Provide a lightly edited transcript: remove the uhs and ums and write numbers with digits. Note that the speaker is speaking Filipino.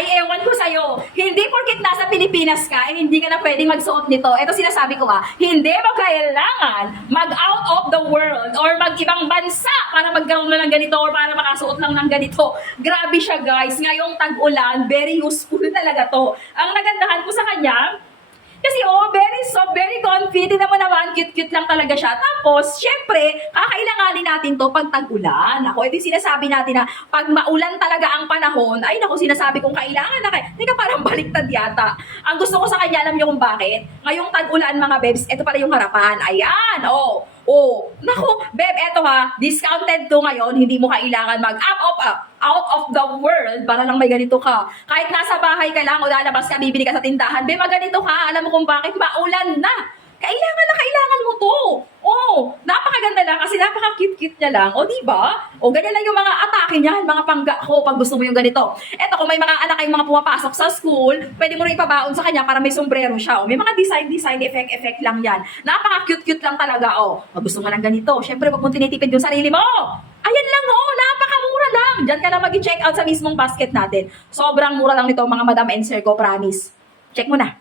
ay ewan ko sa'yo. Hindi porkit nasa Pilipinas ka, hindi ka na pwedeng magsuot nito. Ito sinasabi ko hindi mo kailangan mag-out of the world or mag-ibang bansa para magkaroon na ng ganito or para makasuot lang ng ganito. Grabe siya guys. Ngayong tag-ulan, very useful talaga to. Ang nagandahan ko sa kanya, kasi very comfy. Tingnan mo naman, cute-cute lang talaga siya. Tapos, syempre, kakailanganin natin to pag tag-ulan. Ako, ito yung sinasabi natin na pag maulan talaga ang panahon, ay naku, sinasabi kong kailangan na Teka, parang baliktad yata. Ang gusto ko sa kanya, alam niyo kung bakit? Ngayong tag-ulan mga bebs, ito pala yung harapan. Ayan, naku, beb, eto discounted to ngayon, hindi mo kailangan out of the world para lang may ganito ka. Kahit nasa bahay ka lang o lalabas ka, bibili ka sa tindahan, beb, maganito ka, alam mo kung bakit? Maulan na. Kailangan mo to. Napakaganda lang kasi napaka-cute-cute niya lang. Diba? Ganyan lang yung mga atake niya, mga pangga ko pag gusto mo yung ganito. Eto, kung may mga anak kayong mga pumapasok sa school, pwede mo rin ipabaon sa kanya para may sombrero siya. May mga design, effect lang yan. Napaka-cute-cute lang talaga. Pag gusto mo ng ganito, syempre wag mong tinitipid yung sarili mo. Ayan lang, napakamura lang. Diyan ka na mag-check out sa mismong basket natin. Sobrang mura lang nito mga madam and sir ko, promise. Check mo na.